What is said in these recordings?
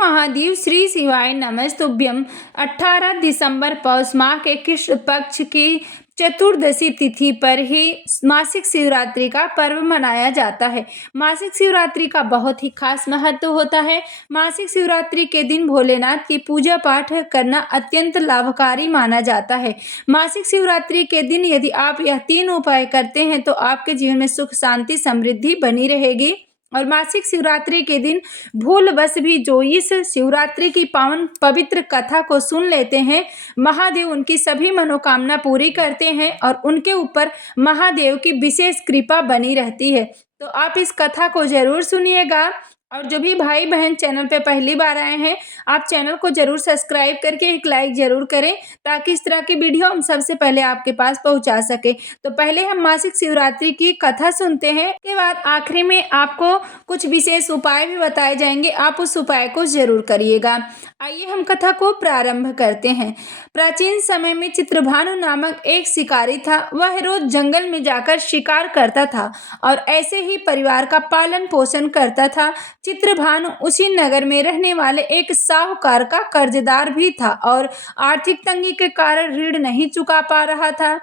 महादेव श्री शिवाय नमस्तुभ्यम। 18 दिसंबर पौष माह के कृष्ण पक्ष की चतुर्दशी तिथि पर ही मासिक शिवरात्रि का पर्व मनाया जाता है। मासिक शिवरात्रि का बहुत ही खास महत्व होता है। मासिक शिवरात्रि के दिन भोलेनाथ की पूजा पाठ करना अत्यंत लाभकारी माना जाता है। मासिक शिवरात्रि के दिन यदि आप यह 3 उपाय करते हैं तो आपके जीवन में सुख शांति समृद्धि बनी रहेगी। और मासिक शिवरात्रि के दिन भूलवश भी जो इस शिवरात्रि की पावन पवित्र कथा को सुन लेते हैं, महादेव उनकी सभी मनोकामना पूरी करते हैं और उनके ऊपर महादेव की विशेष कृपा बनी रहती है। तो आप इस कथा को जरूर सुनिएगा। और जो भी भाई बहन चैनल पे पहली बार आए हैं, आप चैनल को जरूर सब्सक्राइब करके एक लाइक जरूर करें, ताकि इस तरह की वीडियो हम सबसे पहले आपके पास पहुंचा सके। तो पहले हम मासिक शिवरात्रि की कथा सुनते हैं, उसके बाद आखिरी में आपको कुछ विशेष उपाय भी बताए जाएंगे, आप उस उपाय को जरूर करिएगा। आइए हम कथा को प्रारंभ करते हैं। प्राचीन समय में चित्रभानु नामक एक शिकारी था। वह रोज जंगल में जाकर शिकार करता था और ऐसे ही परिवार का पालन पोषण करता था। चित्रभानु उसी नगर में रहने वाले एक साहूकार का कर्जदार भी था और आर्थिक तंगी के कारण ऋण नहीं चुका पा रहा था।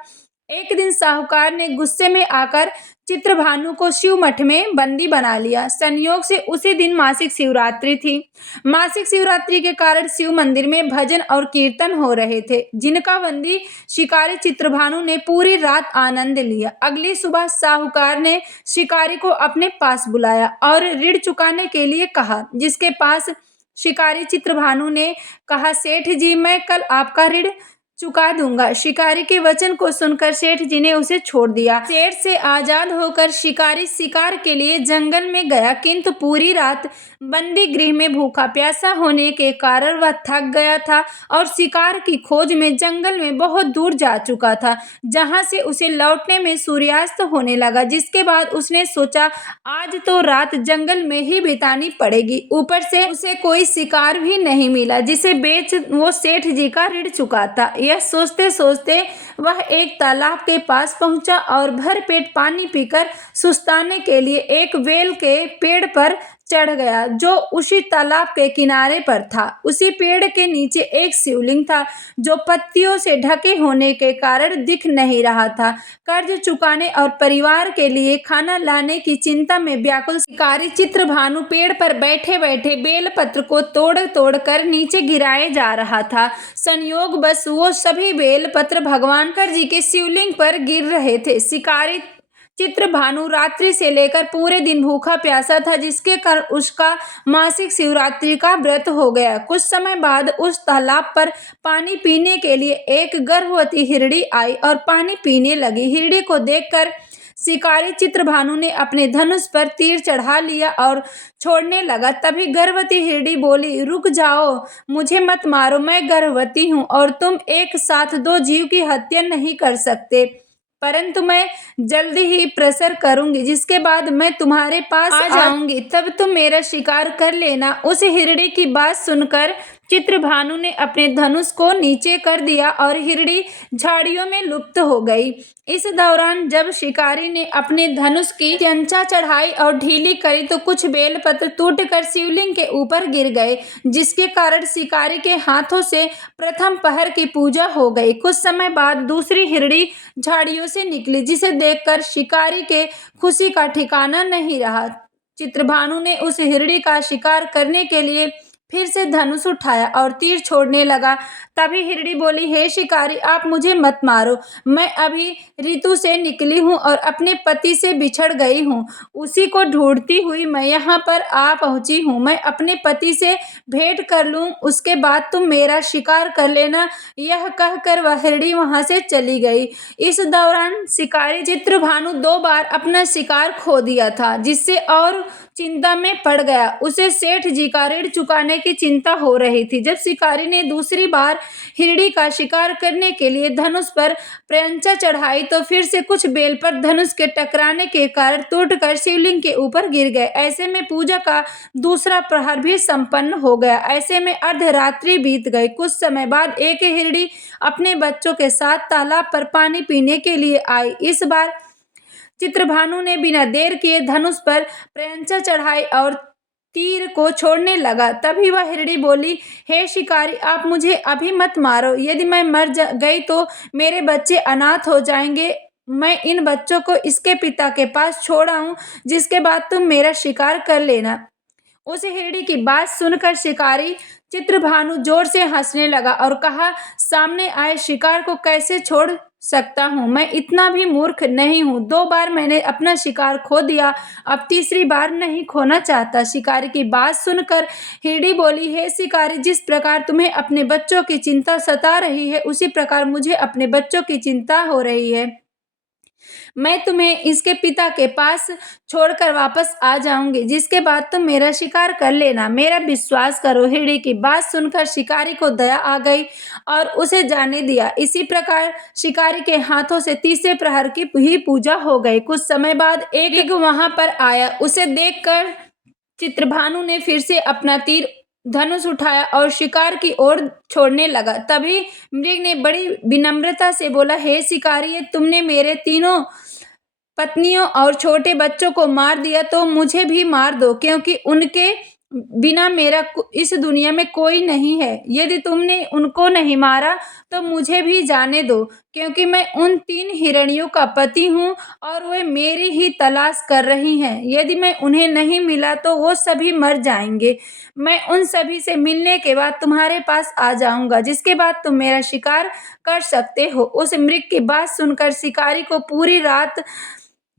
एक दिन साहूकार ने गुस्से में आकर चित्रभानु को शिव मठ में बंदी बना लिया। संयोग से उसी दिन मासिक शिवरात्रि थी। मासिक शिवरात्रि के कारण शिव मंदिर में भजन और कीर्तन हो रहे थे, जिनका बंदी शिकारी चित्रभानु ने पूरी रात आनंद लिया। अगली सुबह साहूकार ने शिकारी को अपने पास बुलाया और ऋण चुकाने के लिए कहा, जिसके पास शिकारी चित्रभानु ने कहा, सेठ जी, मैं कल आपका ऋण चुका दूंगा। शिकारी के वचन को सुनकर सेठ जी ने उसे छोड़ दिया। सेठ से आजाद होकर शिकारी शिकार के लिए जंगल में गया, किंतु पूरी रात बंदी गृह में भूखा प्यासा होने के कारण वह थक गया था और शिकार की खोज में जंगल में बहुत दूर जा चुका था, जहां से उसे लौटने में सूर्यास्त होने लगा। जिसके बाद उसने सोचा, आज तो रात जंगल में ही बितानी पड़ेगी। ऊपर से उसे कोई शिकार भी नहीं मिला जिसे बेच वो सेठ जी का ऋण चुकाता। यह सोचते सोचते वह एक तालाब के पास पहुंचा और भर पेट पानी पीकर सुस्ताने के लिए एक बेल के पेड़ पर चढ़ गया, जो उसी तालाब के किनारे पर था। उसी पेड़ के नीचे एक शिवलिंग था, जो पत्तियों से ढके होने के कारण दिख नहीं रहा था। कर्ज चुकाने और परिवार के लिए खाना लाने की चिंता में व्याकुल शिकारी चित्रभानु पेड़ पर बैठे बैठे बेलपत्र को तोड़ तोड़ कर नीचे गिराए जा रहा था। संयोग बस वो सभी बेलपत्र भगवान कर जी के शिवलिंग पर गिर रहे थे। शिकारी चित्रभानु रात्रि से लेकर पूरे दिन भूखा प्यासा था, जिसके कारण उसका मासिक शिवरात्रि का व्रत हो गया। कुछ समय बाद उस तालाब पर पानी पीने के लिए एक गर्भवती हिरणी आई और पानी पीने लगी। हिरणी को देखकर शिकारी चित्रभानु ने अपने धनुष पर तीर चढ़ा लिया और छोड़ने लगा। तभी गर्भवती हिरणी बोली, रुक जाओ, मुझे मत मारो, मैं गर्भवती हूँ और तुम एक साथ 2 जीव की हत्या नहीं कर सकते, परंतु मैं जल्दी ही प्रसव करूंगी, जिसके बाद मैं तुम्हारे पास आ जाऊंगी, तब तुम मेरा शिकार कर लेना। उस हिरणी की बात सुनकर चित्रभानु ने अपने धनुष को नीचे कर दिया और हिरणी झाड़ियों में लुप्त हो गई। इस दौरान जब शिकारी ने अपने धनुष की चंचा चढ़ाई और ढीली करी तो कुछ बेलपत्र टूटकर शिवलिंग के ऊपर गिर गए, जिसके कारण शिकारी के हाथों से प्रथम पहर की पूजा हो गई। कुछ समय बाद दूसरी हिरणी झाड़ियों से निकली, जिसे देखकर शिकारी के खुशी का ठिकाना नहीं रहा। चित्रभानु ने उस हिरणी का शिकार करने के लिए फिर से धनुष उठाया और तीर छोड़ने लगा। तभी हिरणी बोली, हे शिकारी, आप मुझे मत मारो, मैं अभी ऋतु से निकली हूँ और अपने पति से बिछड़ गई हूँ। उसी को ढूंढती हुई मैं यहाँ पर आ पहुंची हूँ। मैं अपने पति से भेंट कर लूँ, उसके बाद तुम मेरा शिकार कर लेना। यह कहकर वह हिरणी वहां से चली गई। इस दौरान शिकारी चित्रभानु 2 बार अपना शिकार खो दिया था, जिससे और चिंता में पड़ गया। उसे सेठ जी का ऋण चुकाने की चिंता हो रही थी। जब शिकारी ने दूसरी बार हिरणी का शिकार करने के लिए धनुष पर प्रयंचा चढ़ाई तो फिर से कुछ बेल पर धनुष के टकराने के कारण टूटकर शिवलिंग के ऊपर गिर गए। ऐसे में पूजा का दूसरा प्रहर भी संपन्न हो गया। ऐसे में अर्धरात्रि बीत गई। कुछ समय बाद एक हिरणी अपने बच्चों के साथ तालाब पर पानी पीने के लिए आई। इस बार चित्रभानु ने बिना देर किए धनुष पर प्रयंचा चढ़ाई और तीर को छोड़ने लगा। तभी वह हिरणी बोली, हे शिकारी, आप मुझे अभी मत मारो। यदि मैं मर गई तो मेरे बच्चे अनाथ हो जाएंगे। मैं इन बच्चों को इसके पिता के पास छोड़ आऊं, जिसके बाद तुम मेरा शिकार कर लेना। उस हिरणी की बात सुनकर शिकारी चित्रभानु जोर से हंसने लगा और कहा, सामने आए शिकार को कैसे छोड़ सकता हूँ? मैं इतना भी मूर्ख नहीं हूँ। 2 बार मैंने अपना शिकार खो दिया, अब तीसरी बार नहीं खोना चाहता। शिकारी की बात सुनकर हिरणी बोली, हे शिकारी, जिस प्रकार तुम्हें अपने बच्चों की चिंता सता रही है, उसी प्रकार मुझे अपने बच्चों की चिंता हो रही है। मैं तुम्हें इसके पिता के पास छोड़कर वापस आ जाऊंगी, जिसके बाद तुम मेरा शिकार कर लेना। मेरा विश्वास करो। हिरणी की बात सुनकर शिकारी को दया आ गई और उसे जाने दिया। इसी प्रकार शिकारी के हाथों से तीसरे प्रहर की ही पूजा हो गई। कुछ समय बाद एक मृग वहां पर आया। उसे देखकर चित्रभानु ने फिर से अपना तीर धनुष उठाया और शिकार की ओर छोड़ने लगा। तभी मृग ने बड़ी विनम्रता से बोला, हे शिकारी, ये तुमने मेरे तीनों पत्नियों और छोटे बच्चों को मार दिया तो मुझे भी मार दो, क्योंकि उनके बिना मेरा इस दुनिया में कोई नहीं है। यदि तुमने उनको नहीं मारा तो मुझे भी जाने दो, क्योंकि मैं उन 3 हिरणियों का पति हूँ और वे मेरी ही तलाश कर रही हैं। यदि मैं उन्हें नहीं मिला तो वो सभी मर जाएंगे। मैं उन सभी से मिलने के बाद तुम्हारे पास आ जाऊंगा, जिसके बाद तुम मेरा शिकार कर सकते हो। उस मृग की बात सुनकर शिकारी को पूरी रात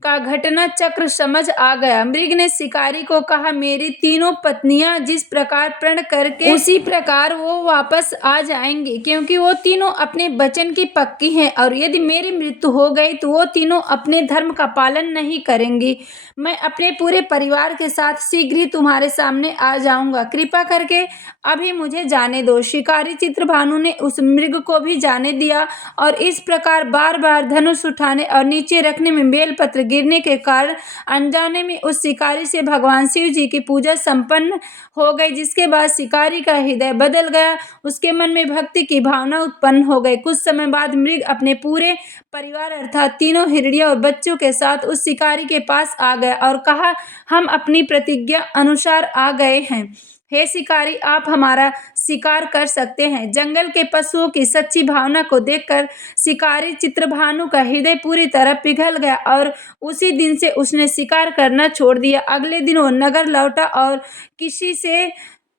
का घटना चक्र समझ आ गया। मृग ने शिकारी को कहा, मेरी तीनों पत्नियां जिस प्रकार प्रण करके उसी प्रकार वो वापस आ जाएंगी, क्योंकि वो तीनों अपने वचन की पक्की हैं, और यदि मेरी मृत्यु हो गई तो वो तीनों अपने धर्म का पालन नहीं करेंगी। मैं अपने पूरे परिवार के साथ शीघ्र ही तुम्हारे सामने आ जाऊंगा। कृपा करके अभी मुझे जाने दो। शिकारी चित्रभानु ने उस मृग को भी जाने दिया और इस प्रकार बार बार धनुष उठाने और नीचे रखने में बेलपत्र गिरने के कारण अनजाने में उस शिकारी से भगवान शिव जी की पूजा संपन्न हो गई, जिसके बाद शिकारी का हृदय बदल गया। उसके मन में भक्ति की भावना उत्पन्न हो गई। कुछ समय बाद मृग अपने पूरे परिवार अर्थात तीनों हिरड़ियों और बच्चों के साथ उस शिकारी के पास आ गया और कहा, हम अपनी प्रतिज्ञा अनुसार आ गए हैं। हे शिकारी, आप हमारा शिकार कर सकते हैं। जंगल के पशुओं की सच्ची भावना को देखकर शिकारी चित्रभानु का हृदय पूरी तरह पिघल गया और उसी दिन से उसने शिकार करना छोड़ दिया। अगले दिन वो नगर लौटा और किसी से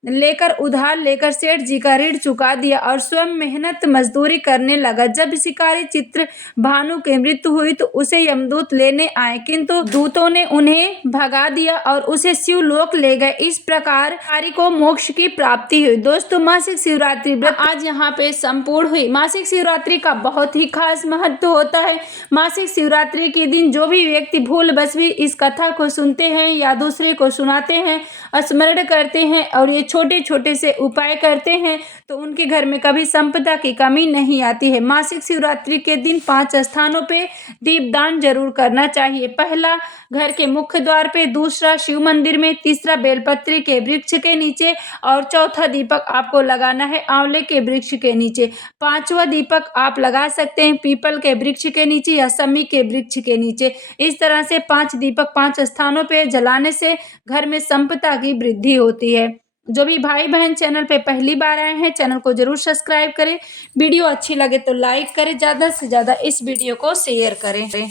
उधार लेकर सेठ जी का ऋण चुका दिया और स्वयं मेहनत मजदूरी करने लगा। जब शिकारी चित्रभानु की मृत्यु हुई तो उसे यमदूत लेने आए, किंतु दूतों ने उन्हें भगा दिया और उसे शिवलोक ले गए। इस प्रकार शिकारी को मोक्ष की प्राप्ति हुई। दोस्तों, मासिक शिवरात्रि व्रत आज यहाँ पे संपूर्ण हुई। मासिक शिवरात्रि का बहुत ही खास महत्व होता है। मासिक शिवरात्रि के दिन जो भी व्यक्ति भूलवश भी इस कथा को सुनते हैं या दूसरे को सुनाते हैं, स्मरण करते हैं और ये छोटे छोटे से उपाय करते हैं, तो उनके घर में कभी संपदा की कमी नहीं आती है। मासिक शिवरात्रि के दिन 5 स्थानों पे दीपदान जरूर करना चाहिए। पहला, घर के मुख्य द्वार पे, दूसरा शिव मंदिर में, तीसरा बेलपत्री के वृक्ष के नीचे और चौथा दीपक आपको लगाना है आंवले के वृक्ष के नीचे। 5वां दीपक आप लगा सकते हैं पीपल के वृक्ष के नीचे या समी के वृक्ष के नीचे। इस तरह से 5 दीपक 5 स्थानों पे जलाने से घर में संपदा की वृद्धि होती है। जो भी भाई बहन चैनल पे पहली बार आए हैं, चैनल को जरूर सब्सक्राइब करें। वीडियो अच्छी लगे तो लाइक करें, ज़्यादा से ज़्यादा इस वीडियो को शेयर करें।